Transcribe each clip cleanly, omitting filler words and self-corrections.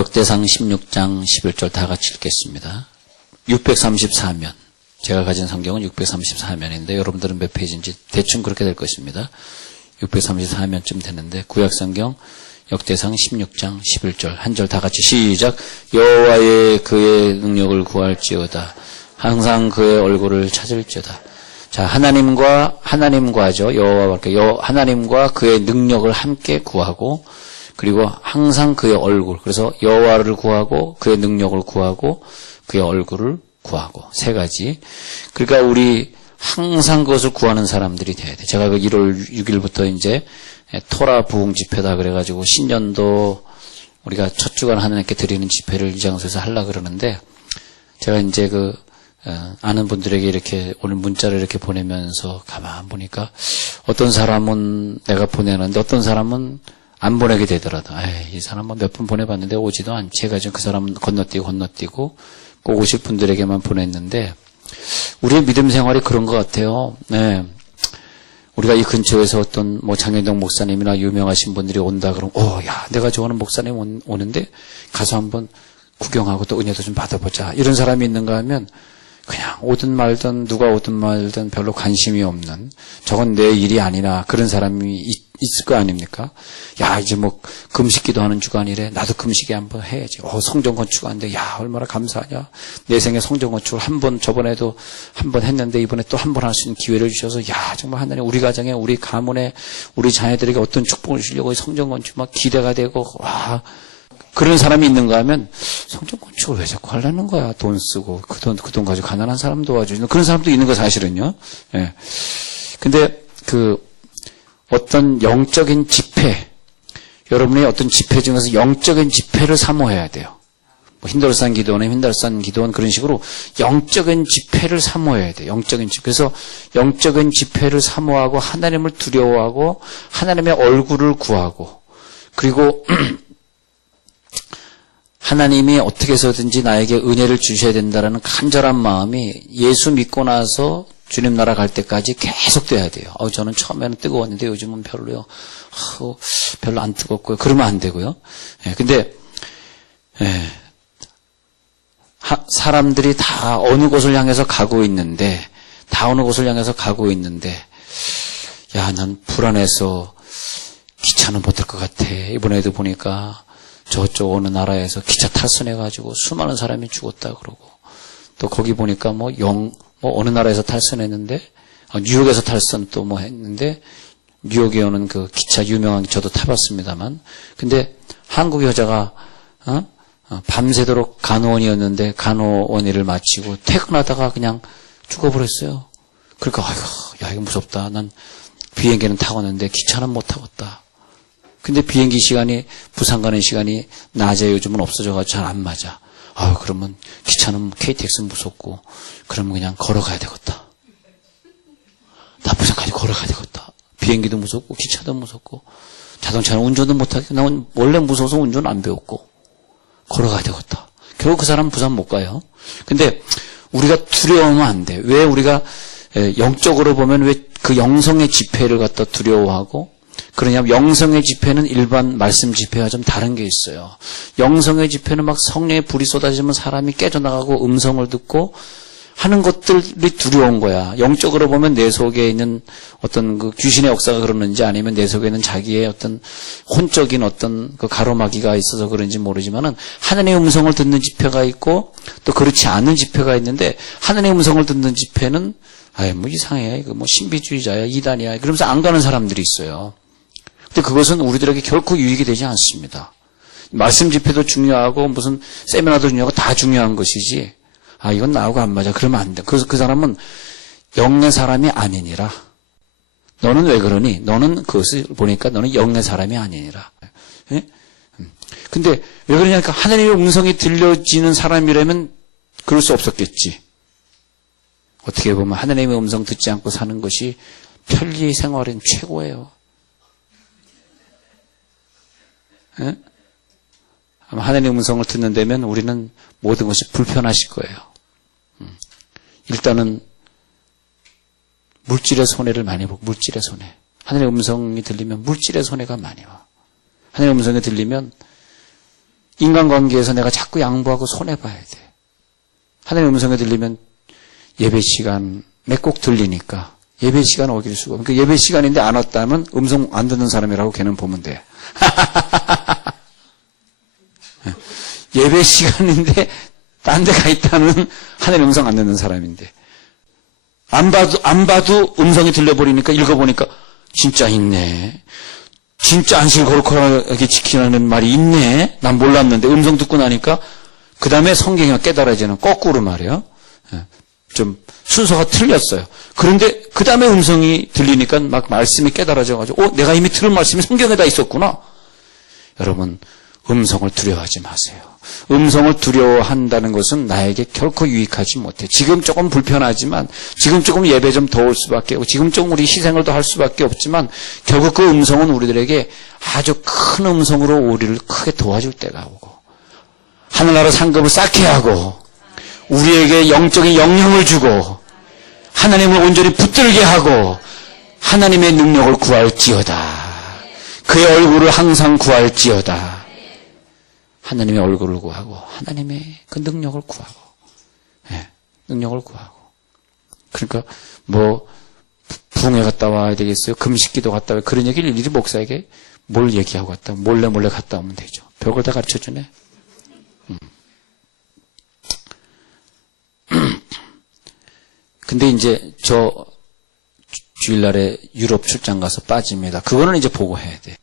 역대상 16장 11절 다 같이 읽겠습니다. 634면, 제가 가진 성경은 634면인데 여러분들은 몇 페이지인지 대충 그렇게 될 것입니다. 634면쯤 되는데 구약성경 역대상 16장 11절 한 절 다 같이 시작. 여호와의 그의 능력을 구할지어다. 항상 그의 얼굴을 찾을지어다. 자, 하나님과죠. 하나님과 그의 능력을 함께 구하고, 그리고 항상 그의 얼굴. 그래서 여호와를 구하고, 그의 능력을 구하고, 그의 얼굴을 구하고. 세 가지. 그러니까 우리 항상 그것을 구하는 사람들이 돼야 돼. 제가 그 1월 6일부터 이제 토라 부흥 집회다 그래가지고 신년도 우리가 첫 주간 하나님께 드리는 집회를 이 장소에서 하려고 그러는데, 제가 이제 아는 분들에게 이렇게 오늘 문자를 이렇게 보내면서 가만 보니까 어떤 사람은 내가 보내는데 어떤 사람은 안 보내게 되더라도, 이 사람은 몇 번 보내봤는데 오지도 않지. 제가 지금 그 사람은 건너뛰고 꼭 오실 분들에게만 보냈는데, 우리의 믿음 생활이 그런 것 같아요. 네. 우리가 이 근처에서 어떤 장현동 목사님이나 유명하신 분들이 온다 그러면, 야, 내가 좋아하는 목사님 오는데 가서 한번 구경하고 또 은혜도 좀 받아보자. 이런 사람이 있는가 하면 그냥 오든 말든 누가 오든 말든 별로 관심이 없는, 저건 내 일이 아니나 그런 사람이 있을 거 아닙니까? 야, 이제 금식기도 하는 주간이래. 나도 금식에 한번 해야지. 성전 건축하는데, 야, 얼마나 감사하냐. 내 생에 성전 건축을 저번에도 한 번 했는데 이번에 또 한 번 할 수 있는 기회를 주셔서, 야, 정말 하나님 우리 가정에, 우리 가문에, 우리 자녀들에게 어떤 축복을 주려고 성전 건축 막 기대가 되고, 와. 그런 사람이 있는가 하면 성전 건축을 왜 자꾸 하려는 거야. 돈 쓰고 그 돈 가지고 가난한 사람 도와주는 그런 사람도 있는 거 사실은요. 예. 근데 어떤 영적인 집회, 여러분의 어떤 집회 중에서 영적인 집회를 사모해야 돼요. 흰돌산 기도원 그런 식으로 영적인 집회를 사모해야 돼요. 영적인 집회. 그래서 영적인 집회를 사모하고 하나님을 두려워하고 하나님의 얼굴을 구하고, 그리고 하나님이 어떻게 해서든지 나에게 은혜를 주셔야 된다는 간절한 마음이 예수 믿고 나서 주님 나라 갈 때까지 계속 돼야 돼요. 저는 처음에는 뜨거웠는데 요즘은 별로요. 별로 안 뜨겁고요. 그러면 안 되고요. 근데 사람들이 다 어느 곳을 향해서 가고 있는데, 야, 난 불안해서 기차는 못 탈 것 같아. 이번에도 보니까 저쪽 어느 나라에서 기차 탈선해가지고 수많은 사람이 죽었다 그러고, 또 거기 보니까 어느 나라에서 탈선했는데, 뉴욕에서 탈선 또 했는데, 뉴욕에 오는 그 기차 유명한, 저도 타봤습니다만, 근데 한국 여자가, 밤새도록 간호원이었는데 간호원 일을 마치고 퇴근하다가 그냥 죽어버렸어요. 그러니까, 야, 이거 무섭다. 난 비행기는 타고는데 기차는 못 타겠다. 근데 비행기 시간이, 부산 가는 시간이 낮에 요즘은 없어져가지고 잘 안 맞아. 그러면 기차는 KTX는 무섭고, 그러면 그냥 걸어가야 되겠다. 나 부산까지 걸어가야 되겠다. 비행기도 무섭고, 기차도 무섭고, 자동차는 운전도 못하게, 나 원래 무서워서 운전 안 배웠고, 걸어가야 되겠다. 결국 그 사람은 부산 못 가요. 근데 우리가 두려워하면 안 돼. 왜 우리가 영적으로 보면 왜 그 영성의 집회를 갖다 두려워하고, 그러냐면 영성의 집회는 일반 말씀 집회와 좀 다른 게 있어요. 영성의 집회는 막 성령의 불이 쏟아지면 사람이 깨져나가고 음성을 듣고 하는 것들이 두려운 거야. 영적으로 보면 내 속에 있는 어떤 그 귀신의 역사가 그러는지, 아니면 내 속에 있는 자기의 어떤 혼적인 어떤 그 가로막이가 있어서 그런지 모르지만은, 하나님의 음성을 듣는 집회가 있고 또 그렇지 않은 집회가 있는데, 하나님의 음성을 듣는 집회는 이상해. 이거 신비주의자야, 이단이야. 그러면서 안 가는 사람들이 있어요. 근데 그것은 우리들에게 결코 유익이 되지 않습니다. 말씀 집회도 중요하고 무슨 세미나도 중요하고 다 중요한 것이지, 이건 나하고 안 맞아. 그러면 안 돼. 그래서 그 사람은 영의 사람이 아니니라. 너는 왜 그러니? 너는 그것을 보니까 너는 영의 사람이 아니니라. 예? 근데 왜 그러냐니까, 하나님의 음성이 들려지는 사람이라면 그럴 수 없었겠지. 어떻게 보면 하나님의 음성 듣지 않고 사는 것이 편리 생활은 최고예요. 예? 아마 하나님의 음성을 듣는 데면 우리는 모든 것이 불편하실 거예요. 일단은 물질의 손해를 많이 보고, 물질의 손해. 하나님의 음성이 들리면 물질의 손해가 많이 와. 하나님의 음성이 들리면 인간관계에서 내가 자꾸 양보하고 손해봐야 돼. 하나님의 음성이 들리면 예배 시간에 꼭 들리니까 예배 시간 어길 수가 없고, 그러니까 예배 시간인데 안 왔다면 음성 안 듣는 사람이라고 걔는 보면 돼. 예배 시간인데 딴 데 가 있다는 하나님의 음성 안 듣는 사람인데, 안 봐도 음성이 들려버리니까 읽어보니까 진짜 있네. 진짜 안식을 거룩하게 지키라는 말이 있네. 난 몰랐는데 음성 듣고 나니까 그 다음에 성경이 깨달아지는 거꾸로 말이에요. 좀 순서가 틀렸어요. 그런데 그 다음에 음성이 들리니까 막 말씀이 깨달아져가지고 내가 이미 들은 말씀이 성경에 다 있었구나. 여러분, 음성을 두려워하지 마세요. 음성을 두려워한다는 것은 나에게 결코 유익하지 못해. 지금 조금 불편하지만, 지금 조금 예배 좀 더 올 수밖에 없고, 지금 조금 우리 희생을 더 할 수밖에 없지만, 결국 그 음성은 우리들에게 아주 큰 음성으로 우리를 크게 도와줄 때가 오고, 하늘나라 상급을 쌓게 하고, 우리에게 영적인 영향을 주고, 하나님을 온전히 붙들게 하고, 하나님의 능력을 구할지어다. 그의 얼굴을 항상 구할지어다. 하나님의 얼굴을 구하고 하나님의 그 능력을 구하고, 능력을 구하고. 그러니까 뭐 부흥회 갔다 와야 되겠어요? 금식기도 갔다 와야, 그런 얘기를 일일이 목사에게 뭘 얘기하고 갔다 몰래 갔다 오면 되죠. 별걸 다 가르쳐주네. 근데 이제 저 주일날에 유럽 출장 가서 빠집니다. 그거는 이제 보고 해야 돼.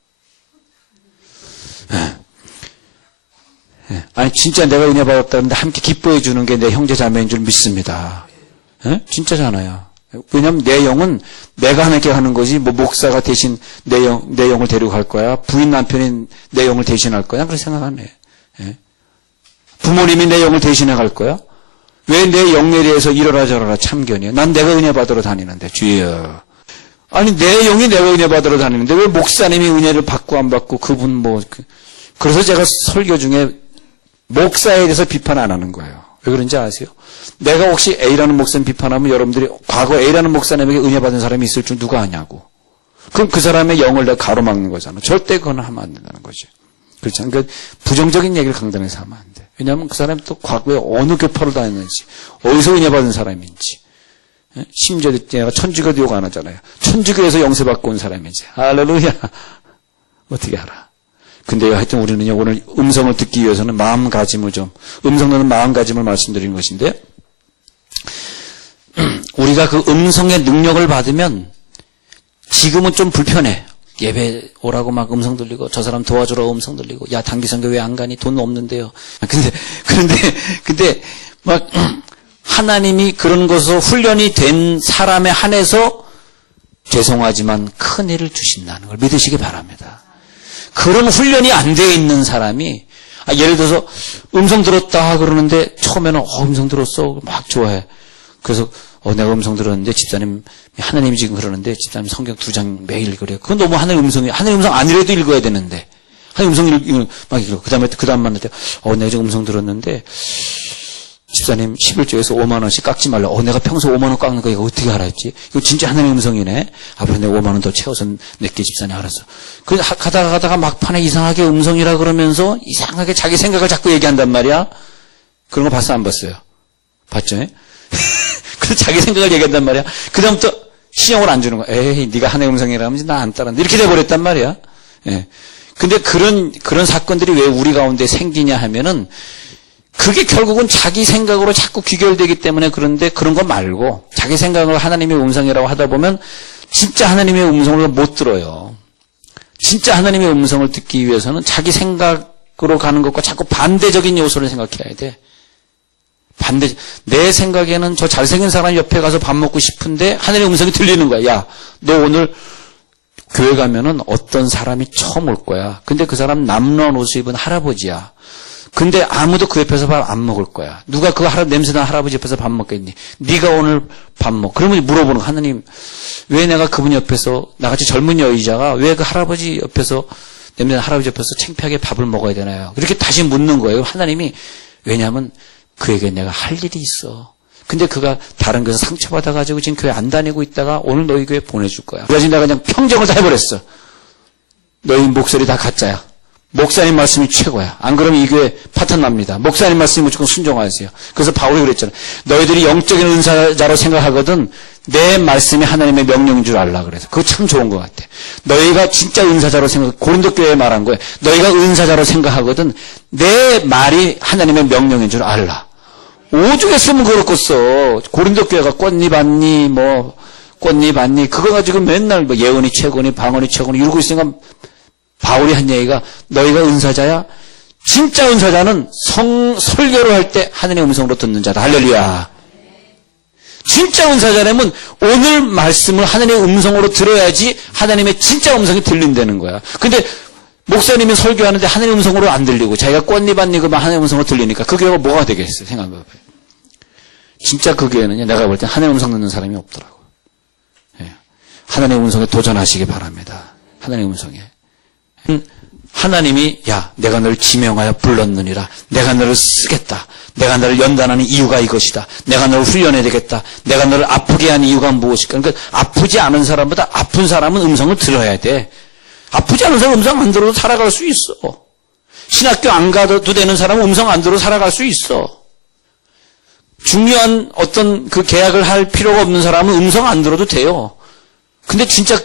아니 진짜 내가 은혜 받았다는데 함께 기뻐해 주는 게 내 형제 자매인 줄 믿습니다. 진짜잖아요. 왜냐하면 내 영은 내가 하나님께 하는 거지, 뭐 목사가 대신 내 영을 데리고 갈 거야, 부인 남편이 내 영을 대신할 거야, 그렇게 생각 안 해. 부모님이 내 영을 대신해 갈 거야? 왜 내 영에 대해서 이러라 저러라 참견이야? 난 내가 은혜 받으러 다니는데, 주여. 아니 내 영이 내가 은혜 받으러 다니는데 왜 목사님이 은혜를 받고 안 받고 그분 뭐. 그래서 제가 설교 중에 목사에 대해서 비판 안 하는 거예요. 왜 그런지 아세요? 내가 혹시 A라는 목사님 비판하면 여러분들이 과거 A라는 목사님에게 은혜 받은 사람이 있을 줄 누가 아냐고. 그럼 그 사람의 영을 내가 가로막는 거잖아. 절대 그건 하면 안 된다는 거죠. 그렇잖아요. 그러니까 부정적인 얘기를 강단에서 하면 안 돼. 왜냐하면 그 사람이 또 과거에 어느 교파를 다녔는지, 어디서 은혜 받은 사람인지, 심지어 내가 천주교도 욕 안 하잖아요. 천주교에서 영세받고 온 사람이지. 할렐루야. 어떻게 알아? 근데 하여튼 우리는 오늘 음성을 듣기 위해서는 마음가짐을 좀, 음성 듣는 마음가짐을 말씀드리는 것인데, 우리가 그 음성의 능력을 받으면 지금은 좀 불편해. 예배 오라고 막 음성 들리고, 저 사람 도와주라고 음성 들리고, 야 단기선교 왜 안 가니? 돈 없는데요. 근데 막 하나님이 그런 것으로 훈련이 된 사람에 한해서 죄송하지만 큰 일을 주신다는 걸 믿으시기 바랍니다. 그런 훈련이 안 되어 있는 사람이, 예를 들어서 음성 들었다 그러는데 처음에는 음성 들었어 막 좋아해. 그래서 내가 음성 들었는데 집사님, 하나님이 지금 그러는데 집사님 성경 2장 매일 읽으래요. 그건 너무 하나님 음성 아니라도 읽어야 되는데, 하나님 음성 막 읽고, 그 다음 만날 때 내가 지금 음성 들었는데 집사님 11조에서 5만 원씩 깎지 말라. 내가 평소 5만 원 깎는 거 이거 어떻게 알았지? 이거 진짜 하나님의 음성이네. 앞으로 내가 5만 원 더 채워서 낼게 집사님. 알았어. 그 가다가 막판에 이상하게 음성이라 그러면서 이상하게 자기 생각을 자꾸 얘기한단 말이야. 그런 거 봤어 안 봤어요? 봤죠? 그래서 자기 생각을 얘기한단 말이야. 그 다음부터 신용을 안 주는 거야. 에이 네가 하나님의 음성이라면 나 안 따랐는데 이렇게 돼버렸단 말이야. 근데 그런 사건들이 왜 우리 가운데 생기냐 하면은, 그게 결국은 자기 생각으로 자꾸 귀결되기 때문에. 그런데 그런 거 말고 자기 생각을 하나님의 음성이라고 하다 보면 진짜 하나님의 음성을 못 들어요. 진짜 하나님의 음성을 듣기 위해서는 자기 생각으로 가는 것과 자꾸 반대적인 요소를 생각해야 돼. 내 생각에는 저 잘생긴 사람 옆에 가서 밥 먹고 싶은데 하나님의 음성이 들리는 거야. 야, 너 오늘 교회 가면은 어떤 사람이 처음 올 거야. 근데 그 사람 남루한 옷을 입은 할아버지야. 근데 아무도 그 옆에서 밥 안 먹을 거야. 누가 그 냄새난 할아버지 옆에서 밥 먹겠니? 네가 오늘 밥 먹. 그러면 물어보는 거야. 하나님, 왜 내가 그분 옆에서, 나같이 젊은 여의자가 왜 그 할아버지 옆에서, 냄새난 할아버지 옆에서 창피하게 밥을 먹어야 되나요? 이렇게 다시 묻는 거예요. 하나님이. 왜냐하면 그에게 내가 할 일이 있어. 근데 그가 다른 곳에서 상처받아가지고 지금 교회 안 다니고 있다가 오늘 너희 교회 보내줄 거야. 그래서 내가 그냥 평정을 다 해버렸어. 너희 목소리 다 가짜야. 목사님 말씀이 최고야. 안 그러면 이 교회 파탄 납니다. 목사님 말씀이 무조건 순종하세요. 그래서 바울이 그랬잖아요. 너희들이 영적인 은사자로 생각하거든 내 말씀이 하나님의 명령인 줄 알라 그래서. 그거 참 좋은 것 같아. 너희가 진짜 은사자로 고린도 교회에 말한 거예요. 너희가 은사자로 생각하거든 내 말이 하나님의 명령인 줄 알라. 오죽 쓰면 그렇고 써. 고린도 교회가 꽃잎 안니 꽃잎 안니 그거 가지고 맨날 예언이 최고니 방언이 최고니 이러고 있으니까 바울이 한 얘기가 너희가 은사자야? 진짜 은사자는 설교를 할 때 하나님의 음성으로 듣는 자다. 할렐루야. 진짜 은사자라면 오늘 말씀을 하나님의 음성으로 들어야지 하나님의 진짜 음성이 들린다는 거야. 근데 목사님이 설교하는데 하나님의 음성으로 안 들리고 자기가 꽃잎 안 익으면 하나님의 음성으로 들리니까 그 교회가 뭐가 되겠어요? 생각해봐요. 진짜 그 교회는요. 내가 볼 때 하나님의 음성 듣는 사람이 없더라고요. 예. 하나님의 음성에 도전하시기 바랍니다. 하나님의 음성에. 하나님이 야 내가 너를 지명하여 불렀느니라. 내가 너를 쓰겠다. 내가 너를 연단하는 이유가 이것이다. 내가 너를 훈련해야 되겠다. 내가 너를 아프게 하는 이유가 무엇일까. 그러니까 아프지 않은 사람보다 아픈 사람은 음성을 들어야 돼. 아프지 않은 사람은 음성 안 들어도 살아갈 수 있어. 신학교 안 가도 되는 사람은 음성 안 들어도 살아갈 수 있어. 중요한 어떤 그 계약을 할 필요가 없는 사람은 음성 안 들어도 돼요. 근데 진짜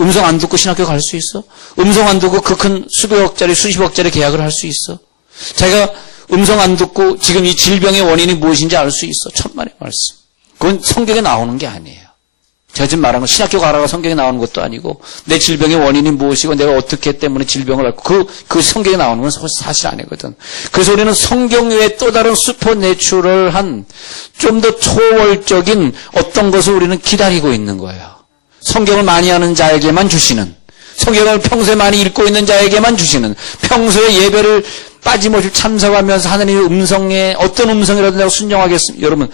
음성 안 듣고 신학교 갈 수 있어? 음성 안 듣고 그 큰 수백억짜리 수십억짜리 계약을 할 수 있어? 자기가 음성 안 듣고 지금 이 질병의 원인이 무엇인지 알 수 있어? 천만의 말씀. 그건 성경에 나오는 게 아니에요. 제가 지금 말한 건 신학교 가라가 성경에 나오는 것도 아니고 내 질병의 원인이 무엇이고 내가 어떻게 때문에 질병을 앓고 그 성경에 나오는 건 사실 아니거든. 그래서 우리는 성경 외에 또 다른 슈퍼내추럴한 좀 더 초월적인 어떤 것을 우리는 기다리고 있는 거예요. 성경을 많이 하는 자에게만 주시는, 성경을 평소에 많이 읽고 있는 자에게만 주시는, 평소에 예배를 빠짐없이 참석하면서 하나님의 음성에 어떤 음성이라도 내가 순종하겠습니다. 여러분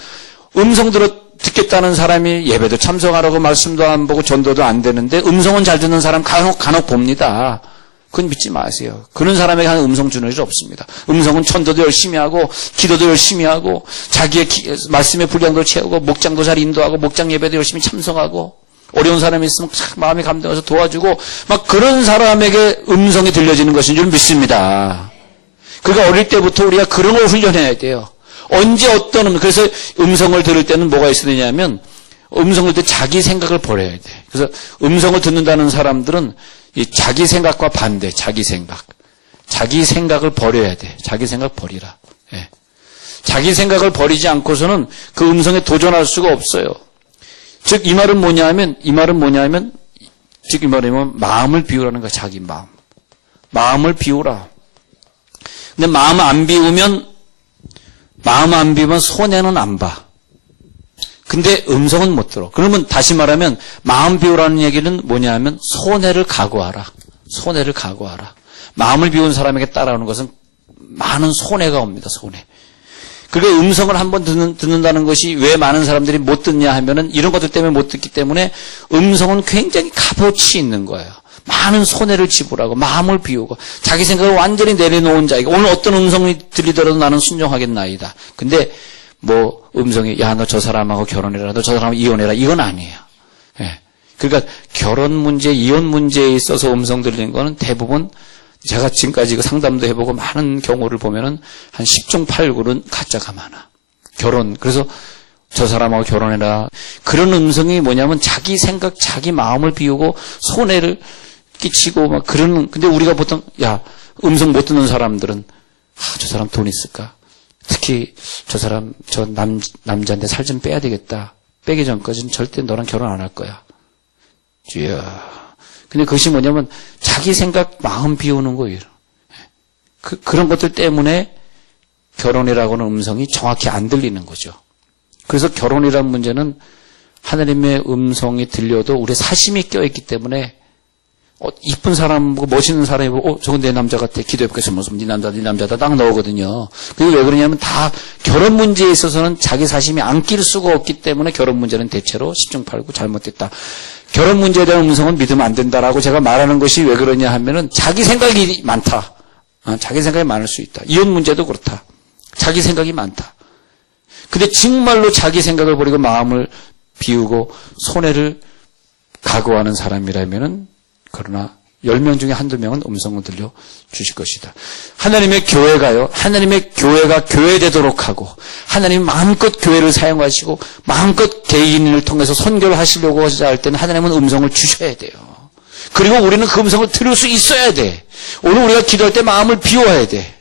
음성 듣겠다는 사람이 예배도 참석하라고 말씀도 안 보고 전도도 안 되는데 음성은 잘 듣는 사람 간혹 봅니다. 그건 믿지 마세요. 그런 사람에게 하는 음성 주는 일 없습니다. 음성은 전도도 열심히 하고 기도도 열심히 하고 자기의 말씀의 분량도 채우고 목장도 잘 인도하고 목장 예배도 열심히 참석하고 어려운 사람이 있으면 참 마음이 감동해서 도와주고 막 그런 사람에게 음성이 들려지는 것인 줄 믿습니다. 그러니까 어릴 때부터 우리가 그런 걸 훈련해야 돼요. 언제 어떤 그래서 음성을 들을 때는 뭐가 있어야 되냐면 음성을 들을 때 자기 생각을 버려야 돼. 그래서 음성을 듣는다는 사람들은 이 자기 생각과 반대, 자기 생각을 버려야 돼. 자기 생각 버리라. 예. 자기 생각을 버리지 않고서는 그 음성에 도전할 수가 없어요. 즉, 이 말은 뭐냐면, 마음을 비우라는 거야, 자기 마음. 마음을 비우라. 근데 마음 안 비우면 손해는 안 봐. 근데 음성은 못 들어. 그러면 다시 말하면, 마음 비우라는 얘기는 뭐냐면, 손해를 각오하라. 마음을 비운 사람에게 따라오는 것은 많은 손해가 옵니다, 손해. 그러니까 음성을 한번 듣는다는 것이 왜 많은 사람들이 못 듣냐 하면은 이런 것들 때문에 못 듣기 때문에 음성은 굉장히 값어치 있는 거예요. 많은 손해를 지불하고 마음을 비우고 자기 생각을 완전히 내려놓은 자에게 오늘 어떤 음성이 들리더라도 나는 순종하겠나이다. 근데 음성이 야 너 저 사람하고 결혼해라, 너 저 사람하고 이혼해라 이건 아니에요. 예. 그러니까 결혼 문제, 이혼 문제에 있어서 음성 들리는 거는 대부분 제가 지금까지 그 상담도 해보고 많은 경우를 보면은 한 10중 8구는 가짜가 많아. 그래서 저 사람하고 결혼해라. 그런 음성이 뭐냐면 자기 생각, 자기 마음을 비우고 손해를 끼치고 근데 우리가 보통, 음성 못 듣는 사람들은, 저 사람 돈 있을까? 특히 저 남자인데 살 좀 빼야 되겠다. 빼기 전까지는 절대 너랑 결혼 안 할 거야. 주여. 근데 그것이 뭐냐면 자기 생각, 마음 비우는 거예요. 그런 것들 때문에 결혼이라고는 음성이 정확히 안 들리는 거죠. 그래서 결혼이라는 문제는 하나님의 음성이 들려도 우리 사심이 껴있기 때문에 이쁜 사람 보고 멋있는 사람이 보고 저건 내 남자 같아. 기도해보겠어. 무슨 네 남자다 딱 나오거든요. 그게 왜 그러냐면 다 결혼 문제에 있어서는 자기 사심이 안 낄 수가 없기 때문에 결혼 문제는 대체로 10중 8구 잘못됐다. 결혼 문제에 대한 음성은 믿으면 안 된다라고 제가 말하는 것이 왜 그러냐 하면은 자기 생각이 많다. 자기 생각이 많을 수 있다. 이혼 문제도 그렇다. 자기 생각이 많다. 근데 정말로 자기 생각을 버리고 마음을 비우고 손해를 각오하는 사람이라면은 그러나 10명 중에 한두 명은 음성을 들려 주실 것이다. 하나님의 교회가요, 하나님의 교회가 교회되도록 하고, 하나님 마음껏 교회를 사용하시고, 마음껏 개인을 통해서 선교를 하시려고 할 때는 하나님은 음성을 주셔야 돼요. 그리고 우리는 그 음성을 들을 수 있어야 돼. 오늘 우리가 기도할 때 마음을 비워야 돼.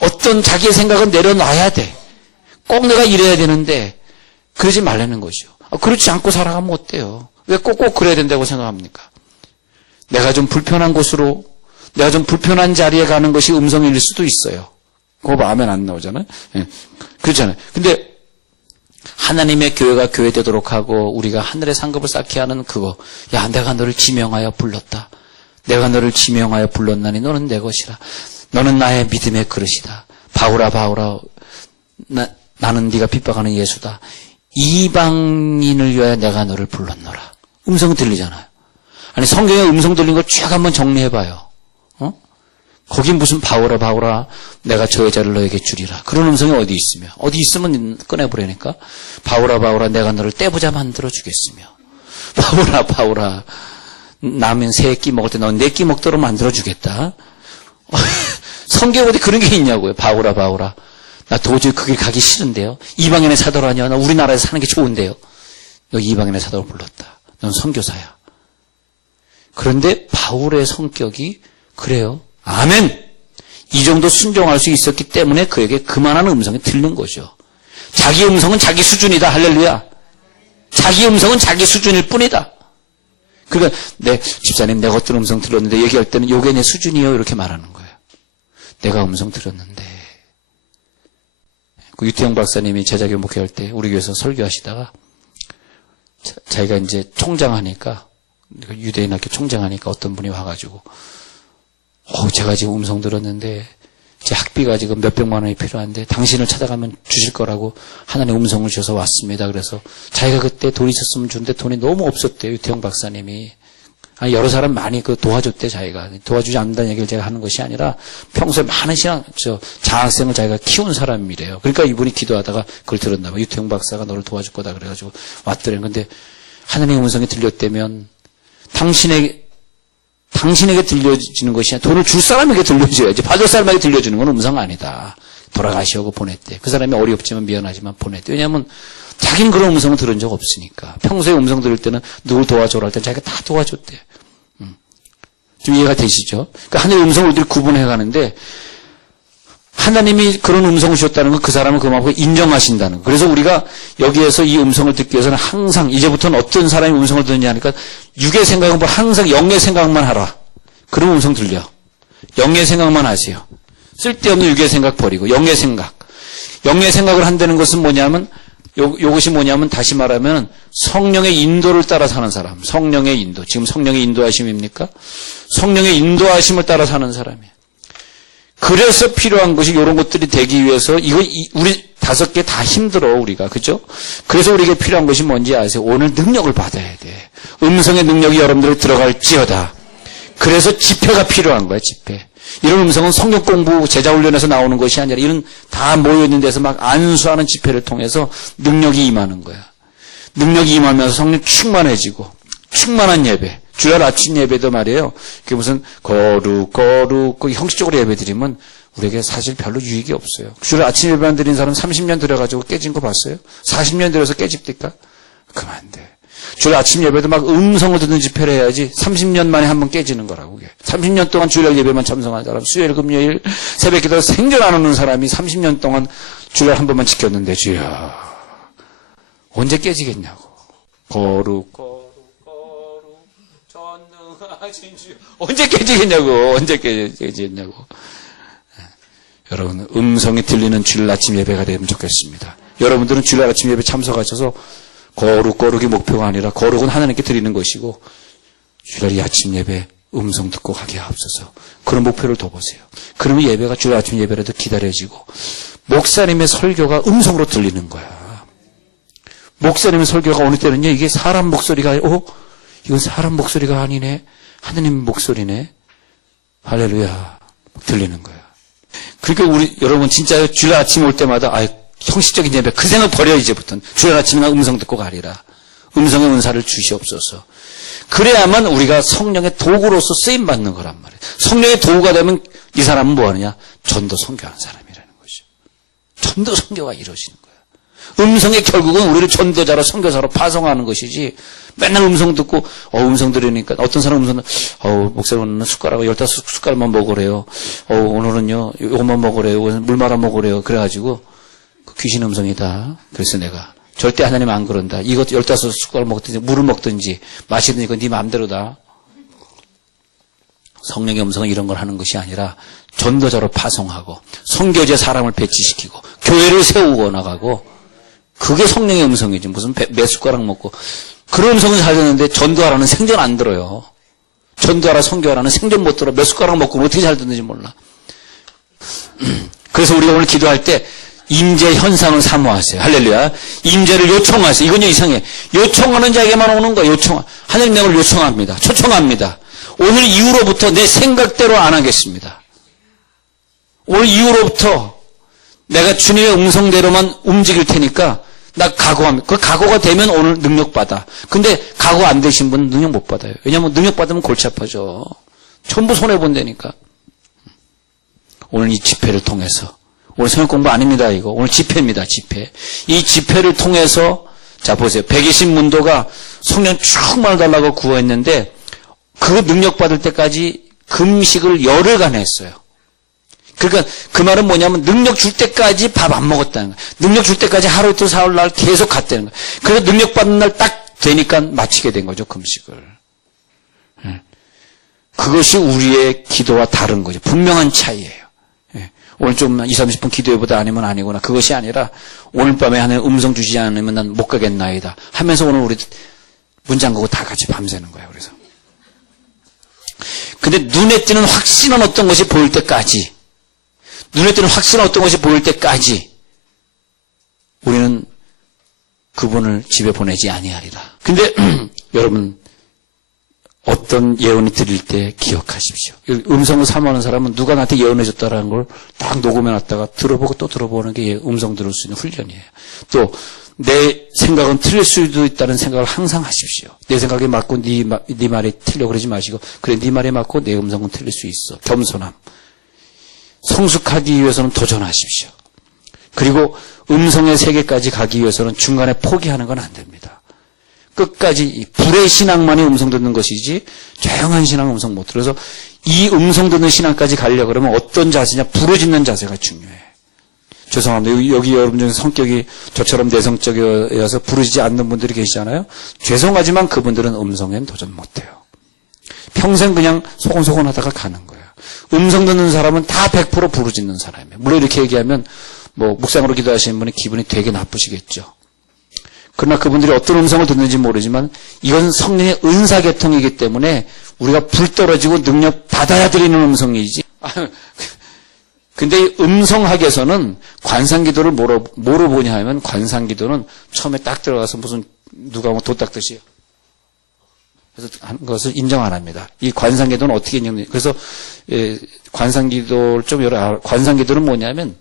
어떤 자기의 생각은 내려놔야 돼. 꼭 내가 이래야 되는데, 그러지 말라는 것이요. 그렇지 않고 살아가면 어때요? 왜 꼭꼭 그래야 된다고 생각합니까? 내가 좀 불편한 곳으로, 내가 좀 불편한 자리에 가는 것이 음성일 수도 있어요. 그거 마음에 안 나오잖아요. 예. 그렇잖아요. 근데 하나님의 교회가 교회되도록 하고 우리가 하늘의 상급을 쌓게 하는 그거. 야, 내가 너를 지명하여 불렀다. 내가 너를 지명하여 불렀나니 너는 내 것이라. 너는 나의 믿음의 그릇이다. 바울아 바울아 나는 네가 핍박하는 예수다. 이방인을 위하여 내가 너를 불렀노라. 음성 들리잖아요. 아니 성경에 음성 들린 거 쭉 한번 정리해봐요. 거기 무슨 바울아 바울아 내가 저 여자를 너에게 주리라. 그런 음성이 어디 있으며 어디 있으면 꺼내버리니까 바울아 바울아 내가 너를 떼부자 만들어 주겠으며 바울아 바울아 남은 세 끼 먹을 때 넌 네 끼 먹도록 만들어 주겠다. 성경에 어디 그런 게 있냐고요. 바울아 바울아 나 도저히 그 길 가기 싫은데요. 이방인의 사도로 하냐. 나 우리나라에서 사는 게 좋은데요. 너 이방인의 사도로 불렀다. 넌 선교사야. 그런데 바울의 성격이 그래요. 아멘. 이 정도 순종할 수 있었기 때문에 그에게 그만한 음성이 들린 거죠. 자기 음성은 자기 수준이다. 할렐루야. 자기 음성은 자기 수준일 뿐이다. 그러니까 집사님 내가 어떤 음성 들었는데 얘기할 때는 요게 내 수준이요 이렇게 말하는 거예요. 내가 음성 들었는데 그 유태영 박사님이 제자교 목회할 때 우리 교회에서 설교하시다가 자기가 이제 총장하니까 유대인학교 총장하니까 어떤 분이 와가지고 제가 지금 음성 들었는데 제 학비가 지금 몇백만 원이 필요한데 당신을 찾아가면 주실 거라고 하나님 음성을 주셔서 왔습니다. 그래서 자기가 그때 돈 있었으면 주는데 돈이 너무 없었대요. 유태영 박사님이. 아니 여러 사람 많이 도와줬대 자기가. 도와주지 않는다는 얘기를 제가 하는 것이 아니라 평소에 많은 장학생을 자기가 키운 사람이래요. 그러니까 이분이 기도하다가 그걸 들었나 봐. 유태영 박사가 너를 도와줄 거다 그래가지고 왔더래. 근데 하나님의 음성이 들렸다면 당신에게 들려지는 것이 아니라 돈을 줄 사람에게 들려줘야지. 받을 사람에게 들려주는 건 음성 아니다. 돌아가시오고 보냈대. 그 사람이 어렵지만 미안하지만 보냈대. 왜냐하면 자기는 그런 음성을 들은 적 없으니까. 평소에 음성 들을 때는 누굴 도와줘라 할 때는 자기가 다 도와줬대. 좀 이해가 되시죠? 그러니까 하나님의 음성을 우리들이 구분해 가는데 하나님이 그런 음성을 주셨다는 건 그 사람을 그만큼 인정하신다는 거. 그래서 우리가 여기에서 이 음성을 듣기 위해서는 항상 이제부터는 어떤 사람이 음성을 듣느냐 하니까 육의 생각은 뭐 항상 영의 생각만 하라. 그런 음성 들려. 영의 생각만 하세요. 쓸데없는 육의 생각 버리고 영의 생각. 영의 생각을 한다는 것은 뭐냐면 요것이 뭐냐면 다시 말하면 성령의 인도를 따라 사는 사람. 성령의 인도. 지금 성령의 인도하심입니까? 성령의 인도하심을 따라 사는 사람이에요. 그래서 필요한 것이 이런 것들이 되기 위해서 우리 5개 다 힘들어 우리가 그죠? 그래서 우리에게 필요한 것이 뭔지 아세요? 오늘 능력을 받아야 돼. 음성의 능력이 여러분들에 들어갈지어다. 그래서 집회가 필요한 거야 집회. 이런 음성은 성경 공부 제자훈련에서 나오는 것이 아니라 이런 다 모여있는 데서 막 안수하는 집회를 통해서 능력이 임하는 거야. 능력이 임하면서 성령 충만해지고 충만한 예배. 주일 아침 예배도 말이에요. 그게 무슨 거룩 형식적으로 예배 드리면 우리에게 사실 별로 유익이 없어요. 주일 아침 예배 안 드린 사람 30년 들여가지고 깨진 거 봤어요? 40년 들여서 깨집니까? 그만 안 돼. 주일 아침 예배도 막 음성을 듣는 집회를 해야지 30년 만에 한 번 깨지는 거라고. 그게. 30년 동안 주일 예배만 참석한 사람, 수요일, 금요일, 새벽기도 생전 안 오는 사람이 30년 동안 주일 한 번만 지켰는데 주여 언제 깨지겠냐고. 거룩 전능하신 주여 언제 깨지겠냐고. 언제 깨지겠냐고. 여러분 음성이 들리는 주일 아침 예배가 되면 좋겠습니다. 여러분들은 주일 아침 예배 참석하셔서 거룩이 목표가 아니라 거룩은 하나님께 드리는 것이고 주일 아침 예배 음성 듣고 가게 하옵소서. 그런 목표를 둬보세요. 그러면 예배가 주일 아침 예배라도 기다려지고 목사님의 설교가 음성으로 들리는 거야. 목사님의 설교가 어느 때는요 이게 사람 목소리가 이건 사람 목소리가 아니네. 하느님 목소리네. 할렐루야. 들리는 거야. 그러니까 여러분 진짜 주일 아침 올 때마다 형식적인 예배 그 생각 버려 이제부터는. 주일 아침이나 음성 듣고 가리라. 음성의 은사를 주시옵소서. 그래야만 우리가 성령의 도구로서 쓰임받는 거란 말이에요. 성령의 도구가 되면 이 사람은 뭐 하느냐? 전도 선교하는 사람이라는 거죠. 전도 선교가 이루어지는 거예요. 음성의 결국은 우리를 전도자로 선교사로 파송하는 것이지, 맨날 음성 듣고 음성 들으니까 어떤 사람 음성 목사님 오늘은 숟가락을 15숟갈만 먹으래요. 오늘은요 이것만 먹으래요. 물 말아 먹으래요. 그래가지고 귀신 음성이다. 그래서 내가 절대 하나님 안 그런다. 이것 15숟가락 먹든지 물을 먹든지 마시든지 이건 네 마음대로다. 성령의 음성은 이런 걸 하는 것이 아니라 전도자로 파송하고 선교제 사람을 배치시키고 교회를 세우고 나가고, 그게 성령의 음성이지. 무슨 몇 숟가락 먹고. 그런 음성은 잘 듣는데 전도하라는 생전 안 들어요. 전도하라 선교하라는 생전 못 들어. 몇 숟가락 먹고 어떻게 잘 듣는지 몰라. 그래서 우리가 오늘 기도할 때 임재 현상을 사모하세요. 할렐루야. 임재를 요청하세요. 이건 이상해. 요청하는 자에게만 오는 거예요. 하나님 내 오늘 요청합니다. 초청합니다. 오늘 이후로부터 내 생각대로 안 하겠습니다. 오늘 이후로부터 내가 주님의 음성대로만 움직일 테니까 나 각오합니다. 그 각오가 되면 오늘 능력 받아. 근데 각오 안 되신 분은 능력 못 받아요. 왜냐하면 능력 받으면 골치 아파져. 전부 손해본다니까. 오늘 이 집회를 통해서, 오늘 성역 공부 아닙니다 이거. 오늘 집회입니다. 집회. 이 집회를 통해서, 자 보세요. 120문도가 성령 충만을 달라고 구했는데 그 능력 받을 때까지 금식을 열흘간 했어요. 그러니까 그 말은 뭐냐면 능력 줄 때까지 밥 안 먹었다는 거예요. 능력 줄 때까지 하루 이틀 사흘 날 계속 갔다는 거예요. 그래서 능력 받는 날 딱 되니까 마치게 된 거죠. 금식을. 그것이 우리의 기도와 다른 거죠. 분명한 차이예요. 오늘 좀 20, 30분 기도해보다 아니면 아니구나. 그것이 아니라 오늘 밤에 하나님 음성 주시지 않으면 난 못 가겠나이다 하면서 오늘 우리 문 잠그고 다 같이 밤새는 거예요. 그래서 근데 눈에 띄는 확신한 어떤 것이 보일 때까지, 눈에 띄는 확신한 어떤 것이 보일 때까지 우리는 그분을 집에 보내지 아니하리라. 근데 여러분, 어떤 예언이 들릴 때 기억하십시오. 음성을 사모하는 사람은 누가 나한테 예언해줬다라는 걸 딱 녹음해놨다가 들어보고 또 들어보는 게 음성 들을 수 있는 훈련이에요. 또 내 생각은 틀릴 수도 있다는 생각을 항상 하십시오. 내 생각이 맞고 네 말이 틀려 그러지 마시고, 그래 네 말이 맞고 내 음성은 틀릴 수 있어. 겸손함. 성숙하기 위해서는 도전하십시오. 그리고 음성의 세계까지 가기 위해서는 중간에 포기하는 건 안 됩니다. 끝까지 불의 신앙만이 음성 듣는 것이지 조용한 신앙은 음성 못 들어서, 이 음성 듣는 신앙까지 가려고 그러면 어떤 자세냐? 부르짖는 자세가 중요해. 죄송합니다. 여기 여러분 중에 성격이 저처럼 내성적이어서 부르짖지 않는 분들이 계시잖아요. 죄송하지만 그분들은 음성엔 도전 못해요. 평생 그냥 소곤소곤 하다가 가는 거예요. 음성 듣는 사람은 다 100% 부르짖는 사람이에요. 물론 이렇게 얘기하면 묵상으로 기도하시는 분이 기분이 되게 나쁘시겠죠. 그러나 그분들이 어떤 음성을 듣는지 모르지만 이건 성령의 은사계통이기 때문에 우리가 불 떨어지고 능력 받아야 드리는 음성이지. 근데 이 음성학에서는 관상기도를 뭐로 보냐 하면, 관상기도는 처음에 딱 들어가서 무슨 누가 도 닦듯이 그래서 하는 것을 인정 안 합니다. 이 관상기도는 어떻게 인정돼요? 그래서 관상기도를 좀 관상기도는 뭐냐면,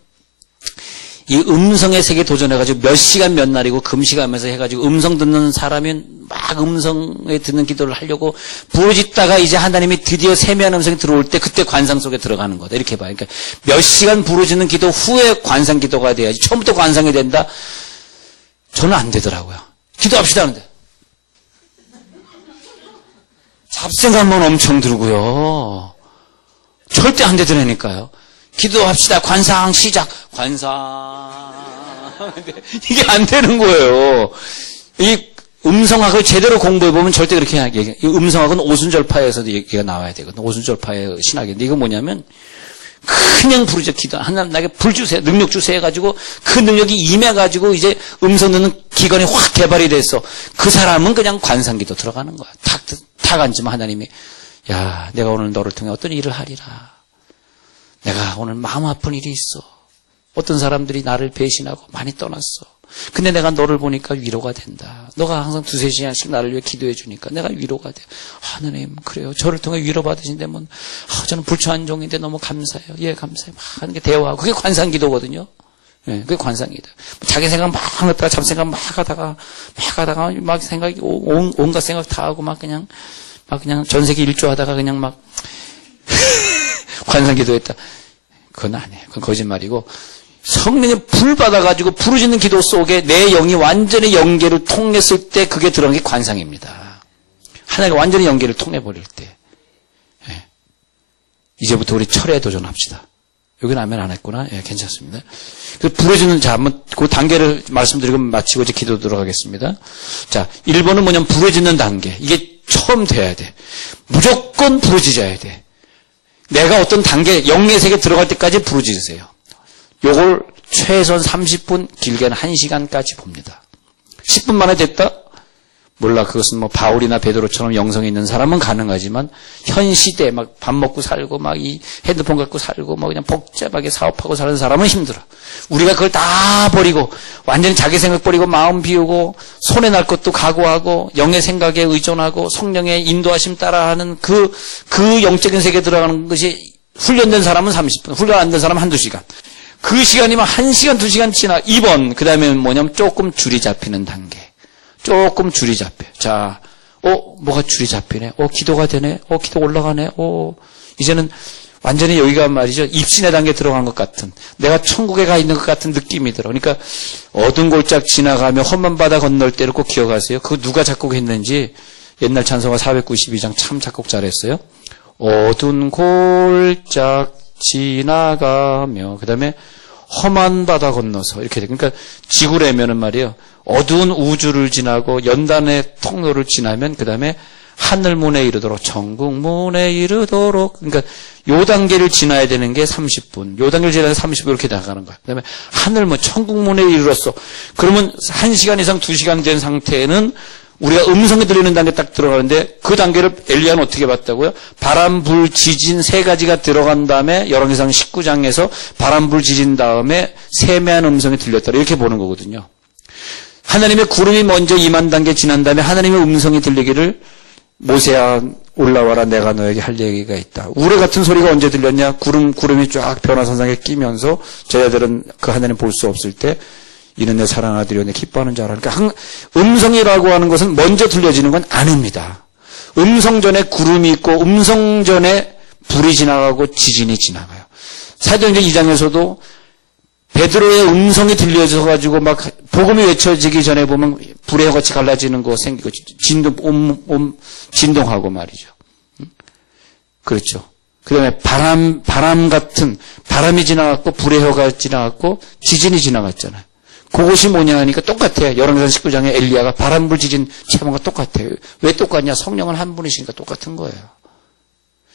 이 음성의 세계에 도전해가지고 몇 시간 몇 날이고 금식하면서 해가지고 음성 듣는 사람이 막 음성에 듣는 기도를 하려고 부르짖다가 이제 하나님이 드디어 세미한 음성이 들어올 때 그때 관상 속에 들어가는 거다. 이렇게 봐요. 그러니까 몇 시간 부르짖는 기도 후에 관상 기도가 돼야지. 처음부터 관상이 된다? 저는 안 되더라고요. 기도합시다 하는데 잡생각만 엄청 들고요. 절대 안 되더라니까요. 기도합시다. 관상 시작. 관상. 이게 안 되는 거예요. 이 음성학을 제대로 공부해보면 절대 그렇게 얘기해요. 이 음성학은 오순절파에서도 얘기가 나와야 되거든요. 오순절파의 신학인데 이거 뭐냐면 그냥 부르짖어 기도. 하나님 나에게 불 주세요. 능력 주세요 해가지고 그 능력이 임해가지고 이제 음성 듣는 기관이 확 개발이 돼서 그 사람은 그냥 관상기도 들어가는 거야. 탁 앉으면 하나님이 야 내가 오늘 너를 통해 어떤 일을 하리라. 내가 오늘 마음 아픈 일이 있어. 어떤 사람들이 나를 배신하고 많이 떠났어. 근데 내가 너를 보니까 위로가 된다. 너가 항상 2-3시간씩 나를 위해 기도해 주니까 내가 위로가 돼. 하느님 그래요. 저를 통해 위로받으신다면 저는 불초한 종인데 너무 감사해요. 예 감사해요. 막 하는 게 대화하고 그게 관상기도거든요. 예, 그게 관상이다. 자기 생각 막 하다가 잡생각 막 하다가 막 생각이 온갖 생각 다 하고 막 그냥 전 세계 일주하다가 그냥 막 관상 기도했다. 그건 아니에요. 그건 거짓말이고 성령의 불 받아가지고 부르짖는 기도 속에 내 영이 완전히 연계를 통했을 때 그게 들어간 게 관상입니다. 하나님과 완전히 연계를 통해버릴 때. 예. 이제부터 우리 철회에 도전합시다. 여기는 아멘 안 했구나. 예, 괜찮습니다. 그래서 부르짖는, 자, 한번 그 단계를 말씀드리고 마치고 이제 기도 들어가겠습니다. 자, 1번은 뭐냐면 부르짖는 단계. 이게 처음 돼야 돼. 무조건 부르짖어야 돼. 내가 어떤 단계, 영의 세계에 들어갈 때까지 부르짖으세요. 요걸 최소한 30분, 길게는 1시간까지 봅니다. 10분 만에 됐다? 몰라, 그것은 뭐 바울이나 베드로처럼 영성이 있는 사람은 가능하지만 현 시대에 막 밥 먹고 살고 막 이 핸드폰 갖고 살고 뭐 그냥 복잡하게 사업하고 사는 사람은 힘들어. 우리가 그걸 다 버리고 완전히 자기 생각 버리고 마음 비우고 손해 날 것도 각오하고 영의 생각에 의존하고 성령의 인도하심 따라하는 그 영적인 세계에 들어가는 것이 훈련된 사람은 30분, 훈련 안 된 사람은 한두 시간. 그 시간이면 1시간, 2시간 지나. 2번, 그 다음에 뭐냐면 조금 줄이 잡히는 단계. 조금 줄이 잡혀. 자, 뭐가 줄이 잡히네. 기도가 되네. 기도 올라가네. 이제는 완전히 여기가 말이죠. 입신의 단계에 들어간 것 같은, 내가 천국에 가 있는 것 같은 느낌이 들어. 그러니까 어두운 골짝 지나가며 험한 바다 건널 때를 꼭 기억하세요. 그거 누가 작곡했는지 옛날 찬송가 492장 참 작곡 잘했어요. 어두운 골짝 지나가며, 그 다음에 험한 바다 건너서 이렇게 돼. 그러니까 지구라면은 말이에요. 어두운 우주를 지나고 연단의 통로를 지나면 그 다음에 하늘문에 이르도록 천국문에 이르도록, 그러니까 요 단계를 지나야 되는 게 30분. 요 단계를 지나야 30분 이렇게 나가는 거야. 그 다음에 하늘문, 천국문에 이르렀어. 그러면 1시간 이상 2시간 된 상태에는 우리가 음성이 들리는 단계 딱 들어가는데 그 단계를 엘리야는 어떻게 봤다고요? 바람, 불, 지진 세 가지가 들어간 다음에 열왕기상 19장에서 바람, 불, 지진 다음에 세매한 음성이 들렸다. 이렇게 보는 거거든요. 하나님의 구름이 먼저 임한 단계 지난 다음에 하나님의 음성이 들리기를 모세야 올라와라 내가 너에게 할 얘기가 있다. 우레 같은 소리가 언제 들렸냐? 구름이 쫙 변화선상에 끼면서 저희들은 그 하나님 볼 수 없을 때 이는 내 사랑하는 아들이요 내 기뻐하는 자라. 그러니까 음성이라고 하는 것은 먼저 들려지는 건 아닙니다. 음성 전에 구름이 있고 음성 전에 불이 지나가고 지진이 지나가요. 사도행전 2장에서도 베드로의 음성이 들려져 가지고 막 복음이 외쳐지기 전에 보면 불의 혀같이 갈라지는 거 생기고 진동하고 말이죠. 그렇죠. 그다음에 바람 같은 바람이 지나갔고 불의 혀가 지나갔고 지진이 지나갔잖아요. 그것이 뭐냐 하니까 똑같아요. 열왕기상 19장에 엘리야가 바람, 불, 지진 체험한 거 똑같아요. 왜 똑같냐? 성령은 한 분이시니까 똑같은 거예요.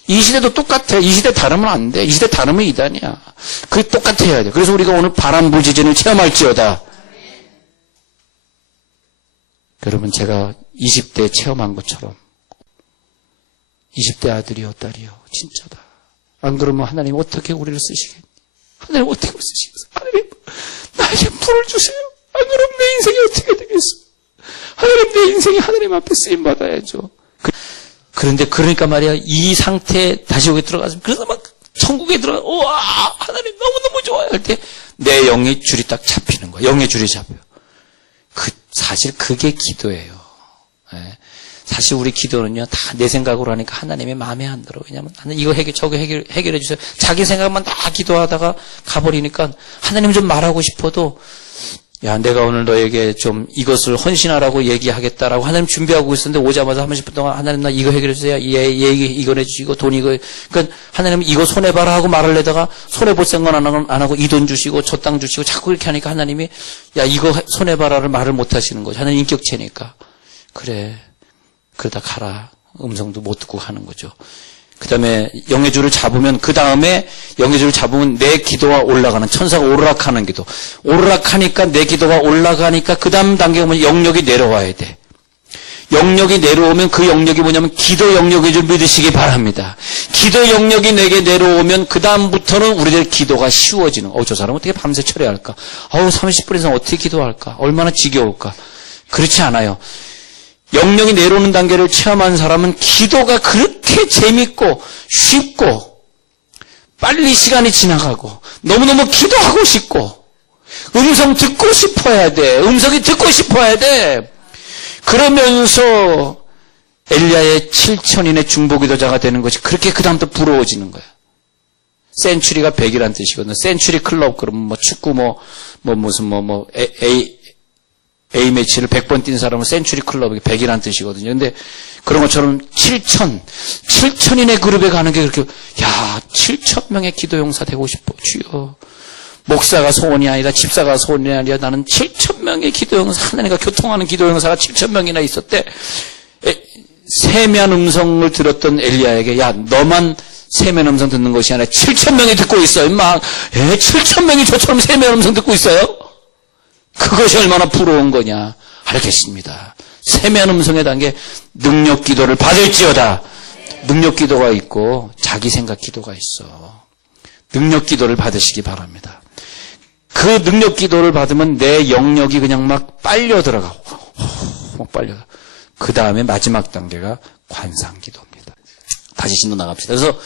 이 시대도 똑같아. 이 시대 다르면 안 돼. 이 시대 다르면 이단이야. 그게 똑같아야 돼. 그래서 우리가 오늘 바람, 불, 지진을 체험할지어다. 여러분, 제가 20대 체험한 것처럼 20대 아들이요, 딸이요. 진짜다. 안 그러면 하나님 어떻게 우리를 쓰시겠니? 하나님 어떻게 쓰시겠어? 하나님, 나에게 불을 주세요. 안 그러면 내 인생이 어떻게 되겠어? 하나님, 내 인생이 하나님 앞에 쓰임받아야죠. 그런데 그러니까 말이야, 이 상태에 다시 여기 들어가서, 그래서 막 천국에 들어가, 우와, 하나님 너무너무 좋아요. 할 때 내 영의 줄이 딱 잡히는 거야. 영의 줄이 잡혀요. 사실 그게 기도예요. 예. 사실 우리 기도는요, 다 내 생각으로 하니까 하나님의 마음에 안 들어. 왜냐면, 하나님 이거 저거 해결해 주세요. 자기 생각만 다 기도하다가 가버리니까 하나님 좀 말하고 싶어도, 야, 내가 오늘 너에게 좀 이것을 헌신하라고 얘기하겠다라고 하나님 준비하고 있었는데 오자마자 30분 동안 하나님 나 이거 해결해 주세요. 얘기 이거 내주시고 돈 이거. 그러니까 하나님 이거 손해봐라 하고 말을 내다가 손해볼 생각 안 하고 이 돈 주시고 저 땅 주시고 자꾸 이렇게 하니까 하나님이 야, 이거 손해봐라를 말을 못 하시는 거죠. 하나님 인격체니까. 그래. 그러다 가라. 음성도 못 듣고 하는 거죠. 그 다음에 영의 줄을 잡으면, 그 다음에 영의 줄을 잡으면 내 기도가 올라가는, 천사가 오르락하는 기도. 오르락하니까 내 기도가 올라가니까 그 다음 단계가 뭐냐, 영역이 내려와야 돼. 영역이 내려오면 그 영역이 뭐냐면 기도 영역인 줄 믿으시기 바랍니다. 기도 영역이 내게 내려오면 그 다음부터는 우리들 기도가 쉬워지는. 저 사람 어떻게 밤새 철회할까? 30분 이상 어떻게 기도할까? 얼마나 지겨울까? 그렇지 않아요. 영역이 내려오는 단계를 체험한 사람은 기도가 그렇게 재밌고 쉽고 빨리 시간이 지나가고 너무너무 기도하고 싶고 음성 듣고 싶어야 돼. 음성이 듣고 싶어야 돼. 그러면서 엘리야의 7천인의 중보기도자가 되는 것이 그렇게 그 다음부터 부러워지는 거야. 센츄리가 100이란 뜻이거든요. 센츄리 클럽 그러면 뭐 축구 A매치를 100번 뛴 사람은 센츄리 클럽이 100이란 뜻이거든요. 근데 그런 것처럼 7천인의 그룹에 가는 게 그렇게, 7,000명의 기도 용사 되고 싶어. 주여. 목사가 소원이 아니라 집사가 소원이 아니라 나는 7,000명의 기도 용사, 하나님과 교통하는 기도 용사가 7,000명이나 있었대. 세면 음성을 들었던 엘리야에게, 너만 세면 음성 듣는 것이 아니라 7,000명이 듣고 있어. 임마, 7,000명이 저처럼 세면 음성 듣고 있어요? 그것이 얼마나 부러운 거냐. 알겠습니다. 세면 음성의 단계, 능력 기도를 받을지어다. 능력 기도가 있고 자기 생각 기도가 있어. 능력 기도를 받으시기 바랍니다. 그 능력 기도를 받으면 내 영역이 그냥 막 빨려 들어가고, 막 빨려. 그 다음에 마지막 단계가 관상 기도입니다. 다시 신도 나갑시다. 그래서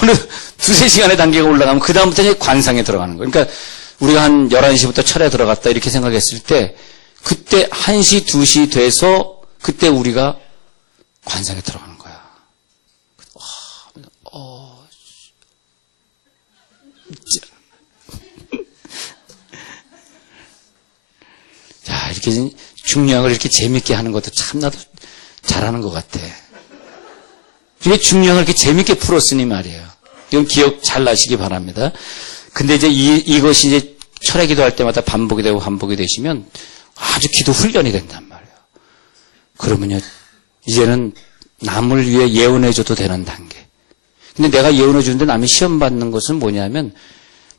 어느 두세 시간의 단계가 올라가면 그 다음부터 이제 관상에 들어가는 거예요. 그러니까 우리가 한 11시부터 철에 들어갔다 이렇게 생각했을 때 그때 1시, 2시 돼서 그때 우리가 관상에 들어가는 거야. 자, 이렇게 중요한 이렇게 재밌게 하는 것도 참 나도 잘하는 것 같아. 이게 중요한 이렇게 재밌게 풀었으니 말이에요. 이건 기억 잘 나시기 바랍니다. 근데 이제 이것이 이제 철회 기도할 때마다 반복이 되고 반복이 되시면 아주 기도 훈련이 된단 말이에요. 그러면요, 이제는 남을 위해 예언해줘도 되는 단계. 근데 내가 예언해주는데 남이 시험 받는 것은 뭐냐면,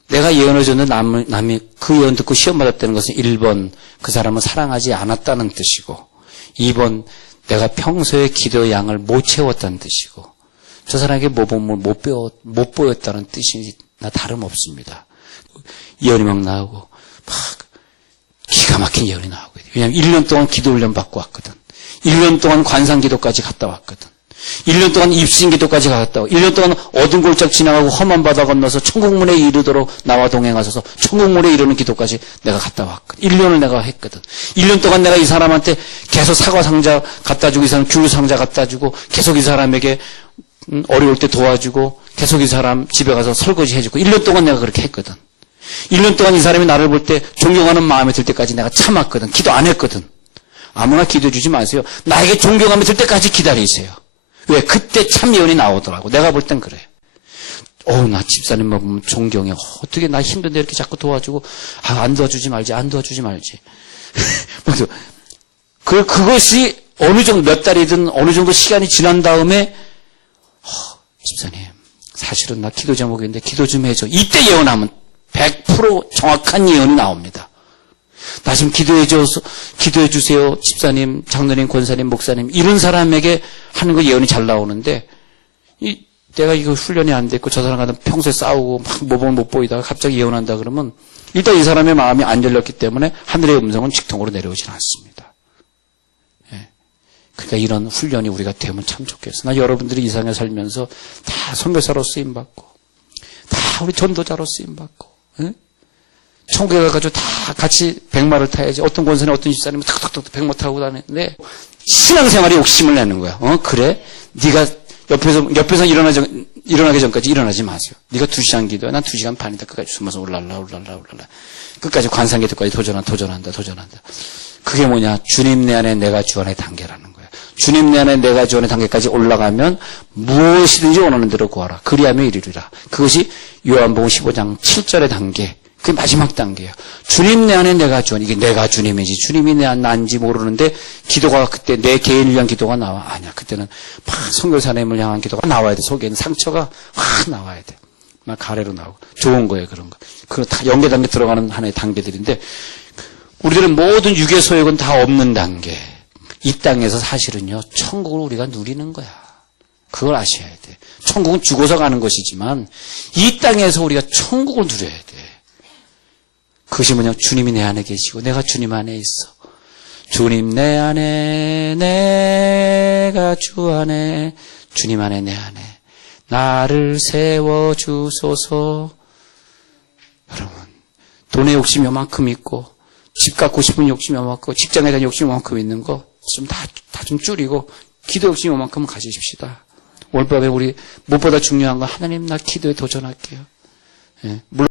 내가 예언해줬는데 남이 그 예언 듣고 시험 받았다는 것은 1번, 그 사람은 사랑하지 않았다는 뜻이고, 2번, 내가 평소에 기도의 양을 못 채웠다는 뜻이고, 저 사람에게 못 보였다는 뜻이나 다름없습니다. 예언이 막 나오고, 막 기가 막힌 예언이 나오고. 왜냐하면 1년 동안 기도 훈련 받고 왔거든. 1년 동안 관상 기도까지 갔다 왔거든. 1년 동안 입신 기도까지 갔다 왔고, 1년 동안 어두운 골짜기 지나가고 험한 바다 건너서 천국문에 이르도록 나와 동행하셔서 천국문에 이르는 기도까지 내가 갔다 왔거든. 1년을 내가 했거든. 1년 동안 내가 이 사람한테 계속 사과 상자 갖다 주고, 이 사람 귤 상자 갖다 주고, 계속 이 사람에게 어려울 때 도와주고, 계속 이 사람 집에 가서 설거지 해주고, 1년 동안 내가 그렇게 했거든. 1년 동안 이 사람이 나를 볼 때 존경하는 마음이 들 때까지 내가 참았거든. 기도 안 했거든. 아무나 기도해 주지 마세요. 나에게 존경함이 들 때까지 기다리세요. 왜? 그때 참 예언이 나오더라고. 내가 볼 땐 그래. 나 집사님만 보면 존경해. 어떻게 나 힘든데 이렇게 자꾸 도와주고, 안 도와주지 말지. 그것이 어느 정도 몇 달이든 어느 정도 시간이 지난 다음에, 집사님, 사실은 나 기도 제목인데 기도 좀 해줘. 이때 예언하면 100% 정확한 예언이 나옵니다. 나 지금 기도해 주세요. 집사님, 장로님, 권사님, 목사님. 이런 사람에게 하는 거 예언이 잘 나오는데, 내가 이거 훈련이 안 됐고, 저 사람과는 평소에 싸우고, 막 모범을 못 보이다가 갑자기 예언한다 그러면, 일단 이 사람의 마음이 안 열렸기 때문에 하늘의 음성은 직통으로 내려오지는 않습니다. 예. 그러니까 이런 훈련이 우리가 되면 참 좋겠어. 나 여러분들이 이 세상에 살면서 다 선교사로 쓰임받고, 다 우리 전도자로 쓰임받고, 예? 천국에 가가지고 다 같이 백마를 타야지. 어떤 권사님, 어떤 집사님은 탁탁탁 백마 타고 다니는데, 신앙생활에 욕심을 내는 거야. 그래? 네가 옆에서 일어나기 전까지 일어나지 마세요. 네가 2시간 기도해. 난 2시간 반이다. 끝까지 숨어서 올랄라. 끝까지 관상기도까지 도전한다. 그게 뭐냐? 주님 내 안에 내가 주 안의 단계라는 거야. 주님 내 안에 내가 주 안의 단계까지 올라가면 무엇이든지 원하는 대로 구하라. 그리하면 이르리라. 그것이 요한복음 15장 7절의 단계. 그게 마지막 단계예요. 주님 내 안에 내가 주 안에. 이게 내가 주님이지. 주님이 내 안에 난지 모르는데 기도가 그때 내 개인을 위한 기도가 나와. 아니야. 그때는 막 선교사님을 향한 기도가 나와야 돼. 속에 있는 상처가 확 나와야 돼. 막 가래로 나오고. 좋은 거예요. 그런 거. 그거 다 연계 단계 들어가는 하나의 단계들인데 우리들은 모든 육의 소욕은 다 없는 단계. 이 땅에서 사실은요. 천국을 우리가 누리는 거야. 그걸 아셔야 돼. 천국은 죽어서 가는 것이지만 이 땅에서 우리가 천국을 누려야 돼. 그것이 뭐냐? 주님이 내 안에 계시고 내가 주님 안에 있어. 주님 내 안에 내가 주 안에 주님 안에 내 안에 나를 세워주소서. 여러분 돈의 욕심이 요만큼 있고, 집 갖고 싶은 욕심이 요만큼, 직장에 대한 욕심이 요만큼 있는 거, 다 좀 줄이고, 기도 욕심이 요만큼 가지십시다. 오늘 밤에 우리 무엇보다 중요한 건 하나님 나 기도에 도전할게요. 예, 물론